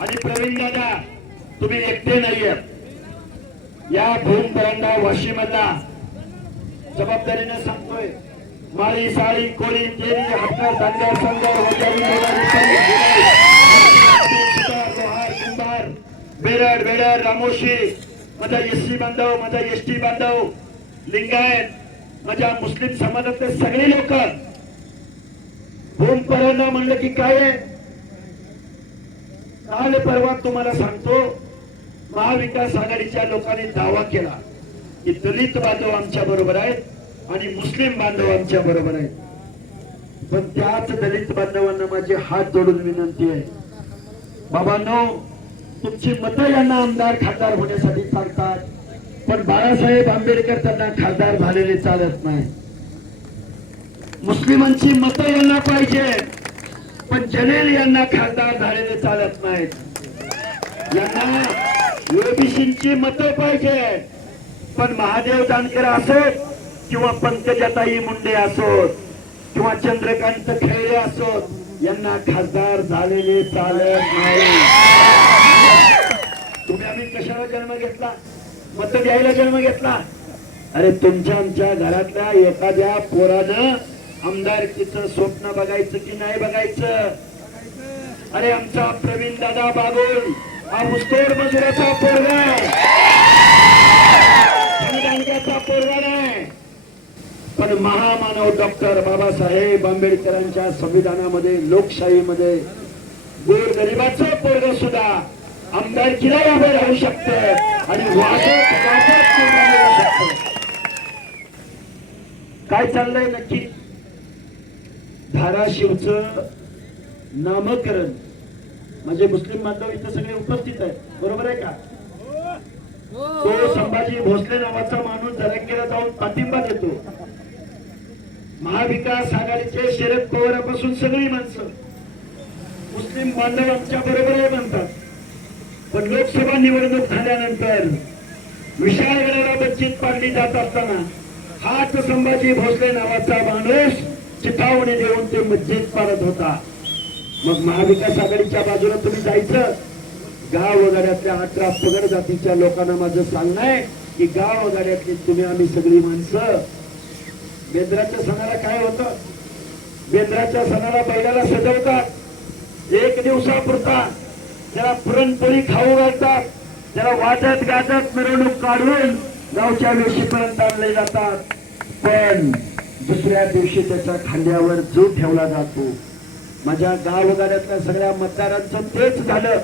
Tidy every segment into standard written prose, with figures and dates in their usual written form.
आणि प्रवीण दादा तुम्ही एकटे नाहीये. या भूमपरंडा वाशीमधला जबाबदारीने सांगतोय, माळी साळी कोळी केरी हातकर धनगर संगर वजारी लोहार कुंभार बेरड बेडर रामोशी माझा एससी बांधव, माझा एसटी बांधव, लिंगायत, माझ्या मुस्लिम समाजातले सगळे लोक भूमपरंडा म्हणलं की काय आहे. काल परवा तुम्हाला सांगतो, महाविकास आघाडीच्या लोकांनी दावा केला की दलित बांधव आमच्या बरोबर आहेत आणि मुस्लिम बांधव आमच्या बरोबर आहेत. पण त्याच दलित बांधवांना माझी हात जोडून विनंती आहे, बाबांनो तुमची मतं यांना आमदार खासदार होण्यासाठी चालतात, पण बाळासाहेब आंबेडकर त्यांना खासदार झालेले चालत नाही. मुस्लिमांची मतं यांना पाहिजे, पण जलील यांना खासदार झालेले चालत नाहीत. यांना ओबीसीची मतं पाहिजे, पण महादेव जानकर असोत किंवा पंकजाताई मुंडे असोत किंवा चंद्रकांत खैरे असोत, यांना खासदार झालेले चालत नाही. तुम्ही आम्ही कशाला जन्म घेतला? मत द्यायला जन्म घेतला. अरे तुमच्या आमच्या घरातल्या एखाद्या पोरानं आमदारकीचं स्वप्न बघायचं की नाही बघायचं? अरे आमचा प्रवीण दादा बागुल हा ऊसतोड मजुराचा पोरगा आहे, पोरगा नाही. पण महामानव डॉक्टर बाबासाहेब आंबेडकरांच्या संविधानामध्ये, लोकशाहीमध्ये गोरगरिबाचं पोरग सुद्धा आमदारकीला उभं राहू शकतं आणि वाजत गाजत राहू शकतं. काय चाललंय नक्की? धाराशिवचं नामकरण म्हणजे मुस्लिम बांधव इथं सगळे उपस्थित आहेत, बरोबर आहे का? तो संभाजी भोसले नावाचा माणूस जरंगेला जाऊन पाठिंबा देतो. महाविकास आघाडीचे शरद पवारांपासून सगळी माणसं मुस्लिम बांधव आमच्या बरोबर आहे म्हणतात. पण लोकसभा निवडणूक झाल्यानंतर विशाळ गडाला बच्चीत पाडली जात असताना हाच संभाजी भोसले नावाचा माणूस चिथावणी देऊन ते मस्जिद पाडत होता. मग महाविकास आघाडीच्या बाजूला तुम्ही जायचं. गाव वगैरेतल्या 18 पगड जातीच्या लोकांना माझं सांगणं आहे की गाव वगैरेतली तुम्ही आम्ही सगळी माणसं, बेंद्राच्या सणाला काय होतं? बेंद्राच्या सणाला बैलाला सजवतात, एक दिवसापुरता त्याला पुरणपोळी खाऊ घालतात, त्याला वाजत गाजत मिरवणूक काढून गावच्या वेशीपर्यंत आणले जातात. पण दुसऱ्या दिवशी त्याच्या खांद्यावर जो ठेवला जातो. माझ्या गाव वगैरेतल्या सगळ्या मतदारांचं तेच झालं.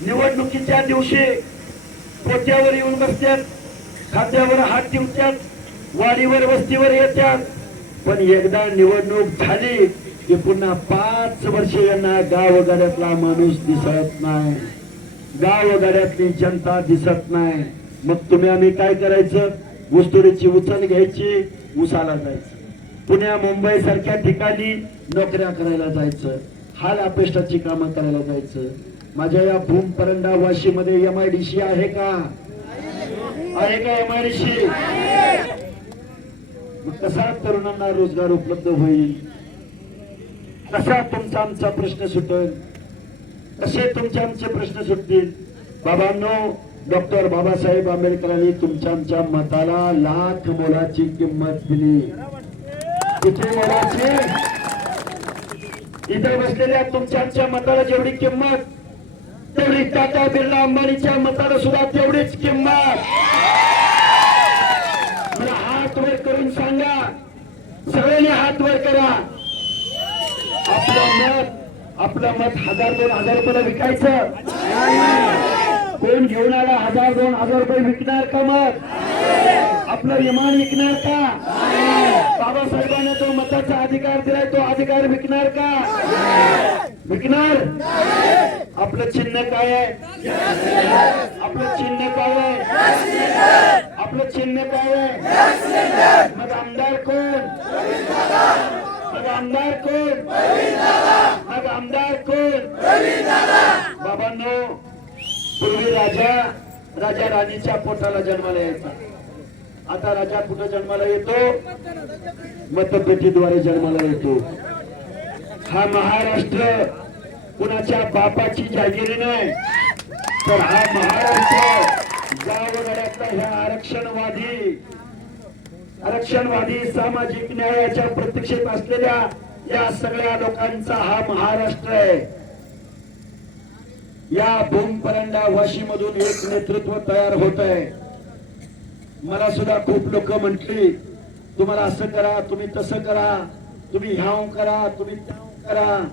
निवडणुकीच्या दिवशी पोत्यावर येऊन बसतात, खांद्यावर हात ठेवतात, वाडीवर वस्तीवर येतात. पण एकदा निवडणूक झाली की पुन्हा 5 वर्ष यांना गाव वगैरेतला माणूस दिसत नाही, गाव वगैरेतली जनता दिसत नाही. मग तुम्ही आम्ही काय करायचं? ऊसतोडीची उचल घ्यायची, उसाला जायचं, पुण्या मुंबई सारख्या ठिकाणी नोकऱ्या करायला जायचं, हाल अपेष्टाची कामं करायला जायचं. माझ्या या भूमपरंडा वाशीमध्ये MIDC आहे का? आहे का MIDC? मग कसा तरुणांना रोजगार उपलब्ध होईल? कसा तुमचा आमचा प्रश्न सुटेल? कसे तुमचे आमचे प्रश्न सुटतील? बाबांनो, डॉक्टर बाबासाहेब आंबेडकरांनी तुमच्या आमच्या मताला लाख मोलाची किंमत दिली. किती मोलाची? इथे बसलेल्या तुमच्या आमच्या मताला जेवढी किंमत, तेवढी टाटा बिर्ला अंबानीच्या मताला सुद्धा तेवढीच किंमत. मला हात वर करून सांगा, सगळ्यांनी हात वर करा. आपलं मत 1000-2000 रुपयाला विकायचं? कोण घेऊन आला 1000-2000 रुपये विकणार का? मत आपलं विमान विकणार का? बाबासाहेबांना जो मताचा अधिकार दिलाय तो अधिकार विकणार का? विकणार? आपलं चिन्ह काय आहे? आपलं चिन्ह काय आहे? आपलं चिन्ह काय आहे? मग आमदार कोण? मग आमदार कोण? मग आमदार कोण? बाबांनो, पूर्वी राजा राणीच्या पोटाला जन्माला यायचा. आता राजा कुठं जन्माला येतो? मतपेटीद्वारे जन्माला येतो. हा महाराष्ट्र कुणाच्या बापाची जागिरी नाही, तर हा महाराष्ट्र गावगाड्यातला ह्या आरक्षणवादी सामाजिक न्यायाच्या प्रतीक्षेत असलेल्या या सगळ्या लोकांचा हा महाराष्ट्र आहे. या भूमपरंडा वाशीमधून एक नेतृत्व तयार होत आहे. मला सुद्धा खूप लोक म्हटली, तुम्हाला असं करा, तुम्ही तसं करा, तुम्ही ह्याव करा, तुम्ही त्याव करा.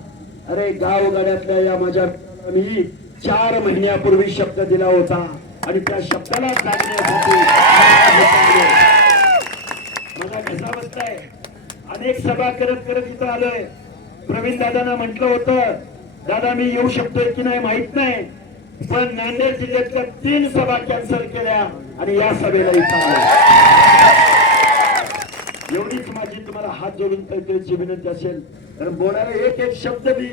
अरे गावगाड्यातल्या या माझ्या मी 4 महिन्यापूर्वी शब्द दिला होता आणि त्या शब्दाला जागण्यासाठी माझा घसा बसलाय. अनेक सभा करत करत इथं आलोय. प्रवीण दादांना म्हटलं होतं, दादा मी येऊ शकतोय की नाही माहित नाही, पण नांदेड जिल्ह्यातल्या 3 सभा कॅन्सल केल्या आणि या सभेला इथं आलो. एवढीच माझी तुम्हाला हात जोडून काहीतरीची विनंती असेल, कारण बोलायला एक शब्द मी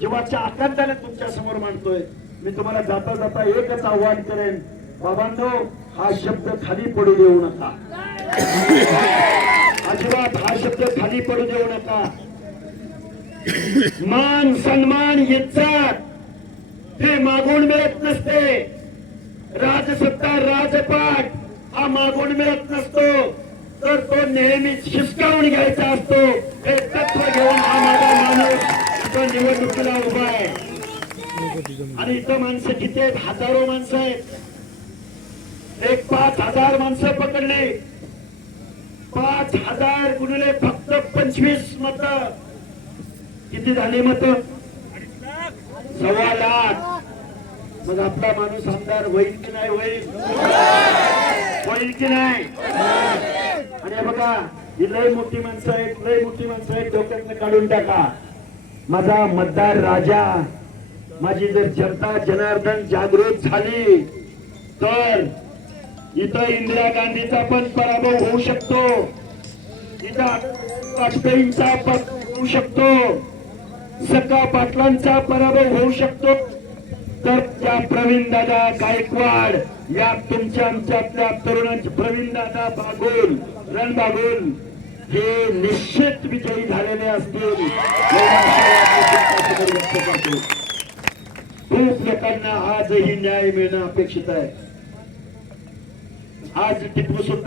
जीवाच्या आकांताने तुमच्या समोर मांडतोय. मी तुम्हाला जाता जाता एकच आव्हान करेन, बाबांनो हा शब्द खाली पडू देऊ नका, अजिबात हा शब्द खाली पडू देऊ नका. मान सन्मान इज्जत हे मागून मिळत नसते. राजसत्ता राजपाट हा मागून मिळत नसतो, तर तो नेहमीच हिसकावून घ्यायचा असतो. हे तत्व घेऊन हा माझा माणूस इथं निवडणुकीला उभा आहे. आणि इथं माणसं किती आहेत? हजारो माणसं आहेत. एक 5,000 माणसं पकडले, 5,000 गुणिले फक्त 25 मत, किती झाली मत? 1.25 लाख. मग आपला माणूस आमदार होईल की नाही? होईल की नाही? आणि बघा ही लय मोठी माणसं आहेत, लय मोठी माणसं आहेत, डोक्यातनं काढून टाका. माझा मतदार राजा, माझी जर जनता जनार्दन जागृत झाली तर इथं इंदिरा गांधीचा पण पराभव होऊ शकतो, इथं वाजपेयींचा पराभव होऊ शकतो, सखा पाटलांचा पराभव होऊ शकतो. तर त्या प्रवीण दादा गायकवाड या तुमच्या आमच्यातल्या तरुणांचे प्रवीण दादा बागुल, रणबागुल हे निश्चित विजयी झालेले असतील. खूप लोकांना आजही न्याय मिळणं अपेक्षित आहे. आज टिपू सुलतान